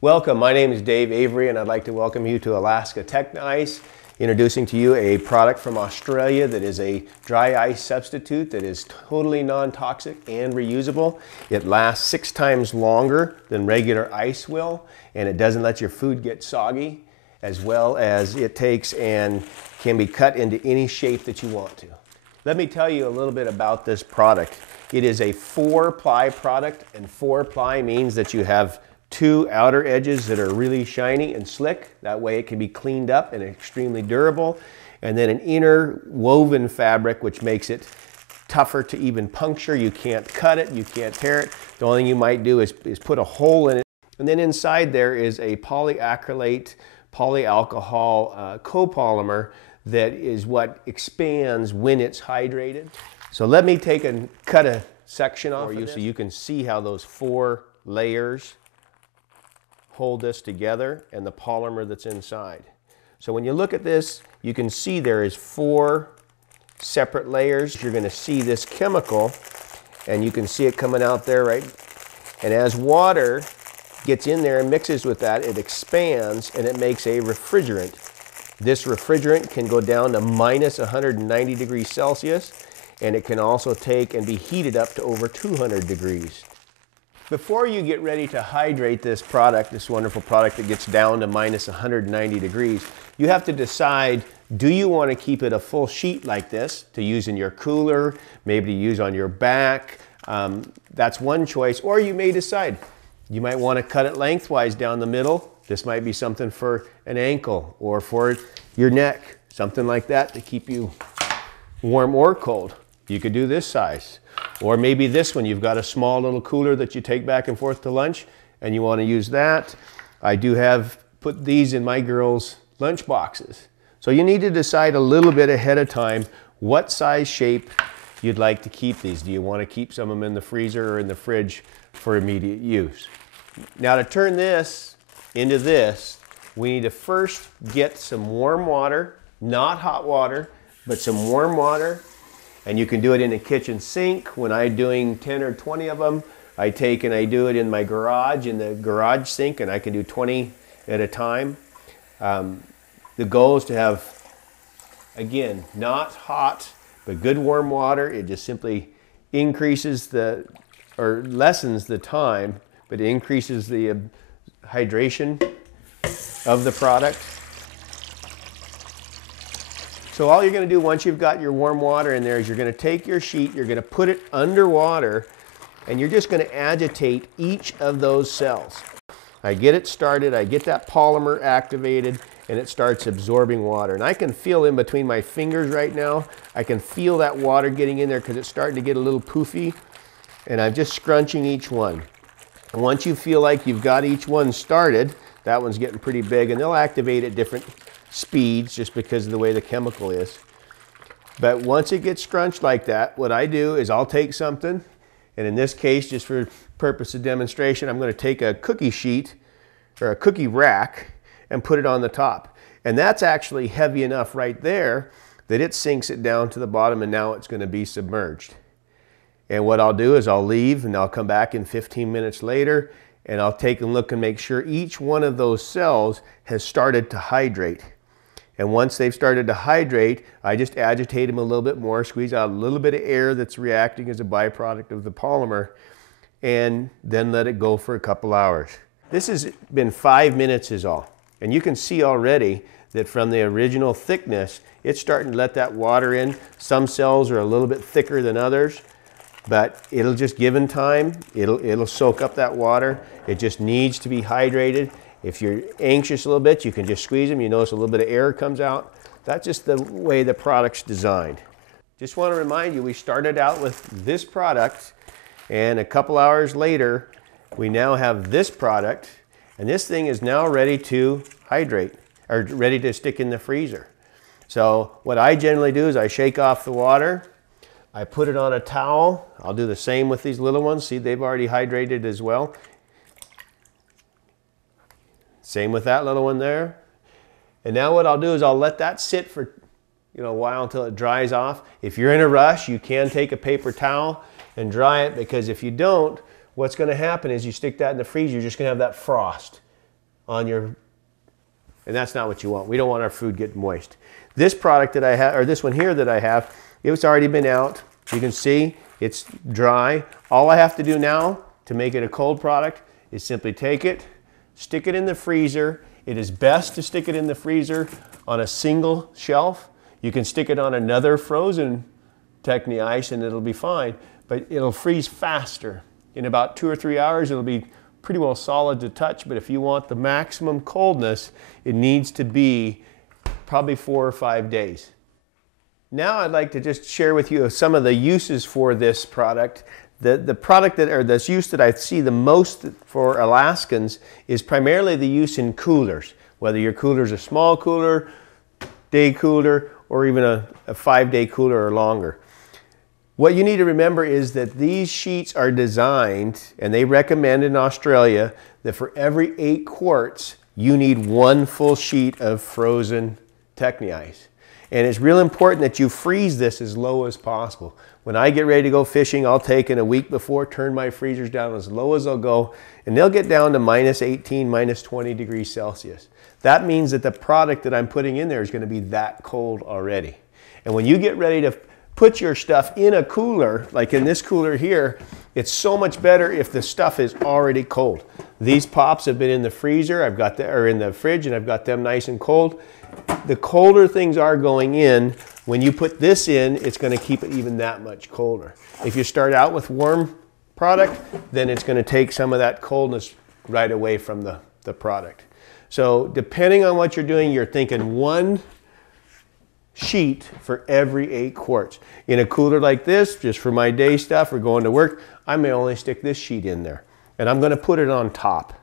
Welcome, my name is Dave Avery and I'd like to welcome you to Alaska Techni Ice, introducing to you a product from Australia that is a dry ice substitute that is totally non-toxic and reusable. It lasts 6 times longer than regular ice will, and it doesn't let your food get soggy, as well as it takes and can be cut into any shape that you want to. Let me tell you a little bit about this product. It is a 4-ply product, and 4-ply means that you have 2 outer edges that are really shiny and slick. That way it can be cleaned up and extremely durable. And then an inner woven fabric which makes it tougher to even puncture. You can't cut it, you can't tear it. The only thing you might do is put a hole in it. And then inside there is a polyacrylate polyalcohol copolymer that is what expands when it's hydrated. So let me take and cut a section off for you so you can see how those 4 layers hold this together and the polymer that's inside. So when you look at this, you can see there is 4 separate layers. You're going to see this chemical, and you can see it coming out there, right? And as water gets in there and mixes with that, it expands and it makes a refrigerant. This refrigerant can go down to minus 190 degrees Celsius, and it can also take and be heated up to over 200 degrees. Before you get ready to hydrate this product, this wonderful product that gets down to minus 190 degrees, you have to decide, do you want to keep it a full sheet like this to use in your cooler, maybe to use on your back? That's one choice. Or you may decide, you might want to cut it lengthwise down the middle. This might be something for an ankle or for your neck, something like that to keep you warm or cold. You could do this size. Or maybe this one, you've got a small little cooler that you take back and forth to lunch and you want to use that. I do have put these in my girls' lunch boxes. So you need to decide a little bit ahead of time what size shape you'd like to keep these. Do you want to keep some of them in the freezer or in the fridge for immediate use? Now to turn this into this, we need to first get some warm water, not hot water, but some warm water. And you can do it in a kitchen sink. When I'm doing 10 or 20 of them, I take and I do it in my garage, in the garage sink, and I can do 20 at a time. The goal is to have, again, not hot, but good warm water. It just simply increases or lessens the time, but it increases the hydration of the product. So all you're going to do once you've got your warm water in there is you're going to take your sheet, you're going to put it underwater, and you're just going to agitate each of those cells. I get it started, I get that polymer activated, and it starts absorbing water. And I can feel in between my fingers right now, I can feel that water getting in there because it's starting to get a little poofy, and I'm just scrunching each one. And once you feel like you've got each one started, that one's getting pretty big, and they'll activate at different speeds just because of the way the chemical is. But once it gets scrunched like that, what I do is I'll take something, and in this case, just for purpose of demonstration, I'm going to take a cookie sheet or a cookie rack and put it on the top. And that's actually heavy enough right there that it sinks it down to the bottom, and now it's going to be submerged. And what I'll do is I'll leave and I'll come back in 15 minutes later, and I'll take a look and make sure each one of those cells has started to hydrate. And once they've started to hydrate, I just agitate them a little bit more, squeeze out a little bit of air that's reacting as a byproduct of the polymer, and then let it go for a couple hours. This has been 5 minutes is all. And you can see already that from the original thickness, it's starting to let that water in. Some cells are a little bit thicker than others, but it'll just given time, it'll soak up that water. It just needs to be hydrated. If you're anxious a little bit, you can just squeeze them. You notice a little bit of air comes out. That's just the way the product's designed. Just want to remind you, we started out with this product, and a couple hours later, we now have this product, and this thing is now ready to hydrate, or ready to stick in the freezer. So what I generally do is I shake off the water, I put it on a towel. I'll do the same with these little ones. See, they've already hydrated as well. Same with that little one there. And now what I'll do is I'll let that sit for a while until it dries off. If you're in a rush, you can take a paper towel and dry it, because if you don't, what's going to happen is you stick that in the freezer, you're just going to have that frost. on your, and that's not what you want. We don't want our food getting moist. This product that I have, or this one here that I have, it's already been out. You can see it's dry. All I have to do now to make it a cold product is simply take it, stick it in the freezer. It is best to stick it in the freezer on a single shelf. You can stick it on another frozen Techni Ice and it'll be fine, but it'll freeze faster. In about 2 or 3 hours, it'll be pretty well solid to touch, but if you want the maximum coldness, it needs to be probably 4 or 5 days. Now I'd like to just share with you some of the uses for this product. The product that, or this use that I see the most for Alaskans is primarily the use in coolers. Whether your cooler is a small cooler, day cooler, or even a 5-day cooler or longer. What you need to remember is that these sheets are designed, and they recommend in Australia, that for every 8 quarts, you need 1 full sheet of frozen Techni Ice. And it's real important that you freeze this as low as possible. When I get ready to go fishing, I'll take in a week before, turn my freezers down as low as they'll go, and they'll get down to -18, -20 degrees Celsius. That means that the product that I'm putting in there is going to be that cold already. And when you get ready to put your stuff in a cooler, like in this cooler here, it's so much better if the stuff is already cold. These pops have been in the freezer, or in the fridge, and I've got them nice and cold. The colder things are going in, when you put this in, it's going to keep it even that much colder. If you start out with warm product, then it's going to take some of that coldness right away from the product. So depending on what you're doing, you're thinking 1 sheet for every 8 quarts. In a cooler like this, just for my day stuff or going to work, I may only stick this sheet in there. And I'm going to put it on top.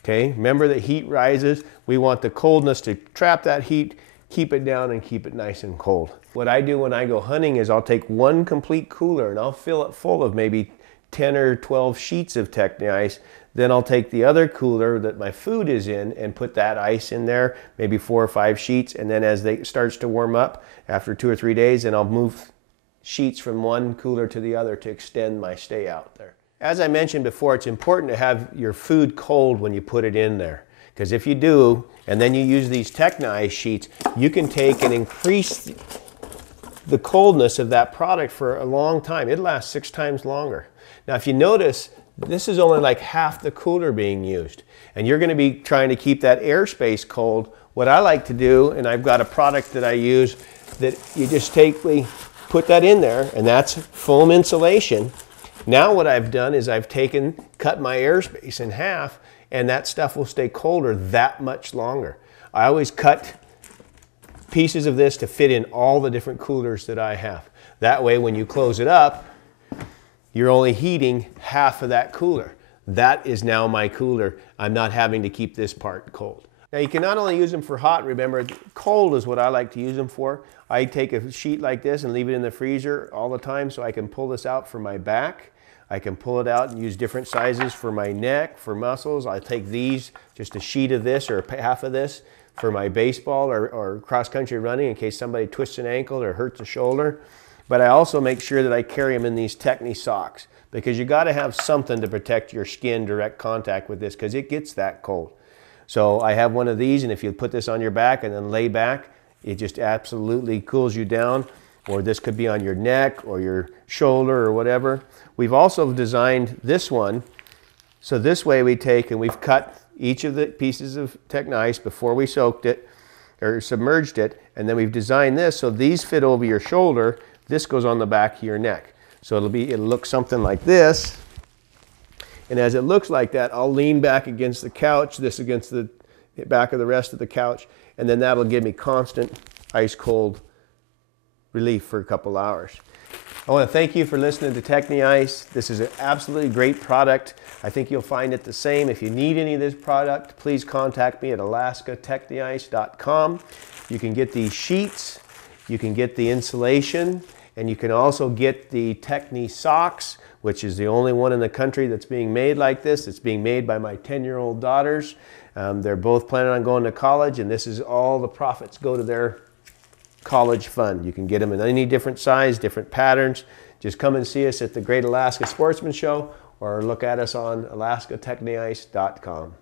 Okay, remember that heat rises. We want the coldness to trap that heat, keep it down, and keep it nice and cold. What I do when I go hunting is I'll take 1 complete cooler and I'll fill it full of maybe 10 or 12 sheets of Techni Ice. Then I'll take the other cooler that my food is in and put that ice in there, maybe 4 or 5 sheets. And then as it starts to warm up after 2 or 3 days, then I'll move sheets from one cooler to the other to extend my stay out there. As I mentioned before, it's important to have your food cold when you put it in there. Because if you do, and then you use these Techni Ice sheets, you can take and increase the coldness of that product for a long time. It lasts 6 times longer. Now if you notice, this is only like half the cooler being used. And you're going to be trying to keep that airspace cold. What I like to do, and I've got a product that I use, that you just put that in there, and that's foam insulation. Now what I've done is I've cut my airspace in half, and that stuff will stay colder that much longer. I always cut pieces of this to fit in all the different coolers that I have. That way when you close it up, you're only heating half of that cooler. That is now my cooler. I'm not having to keep this part cold. Now you can not only use them for hot, remember, cold is what I like to use them for. I take a sheet like this and leave it in the freezer all the time so I can pull this out for my back. I can pull it out and use different sizes for my neck, for muscles. I take these, just a sheet of this or half of this for my baseball or cross-country running in case somebody twists an ankle or hurts a shoulder. But I also make sure that I carry them in these Techni socks because you got to have something to protect your skin, direct contact with this, because it gets that cold. So I have one of these, and if you put this on your back and then lay back, it just absolutely cools you down. Or this could be on your neck or your shoulder or whatever. We've also designed this one. So this way we take and we've cut each of the pieces of Techni Ice before we soaked it or submerged it. And then we've designed this so these fit over your shoulder. This goes on the back of your neck. So it'll look something like this. And as it looks like that, I'll lean back against the couch, this against the back of the rest of the couch, and then that'll give me constant ice cold relief for a couple hours. I want to thank you for listening to Techni Ice. This is an absolutely great product. I think you'll find it the same. If you need any of this product, please contact me at alaskatechniice.com. You can get these sheets, you can get the insulation, and you can also get the Techni socks, which is the only one in the country that's being made like this. It's being made by my 10-year-old daughters. They're both planning on going to college, and this is all the profits go to their college fund. You can get them in any different size, different patterns. Just come and see us at the Great Alaska Sportsman Show or look at us on alaskatechniice.com.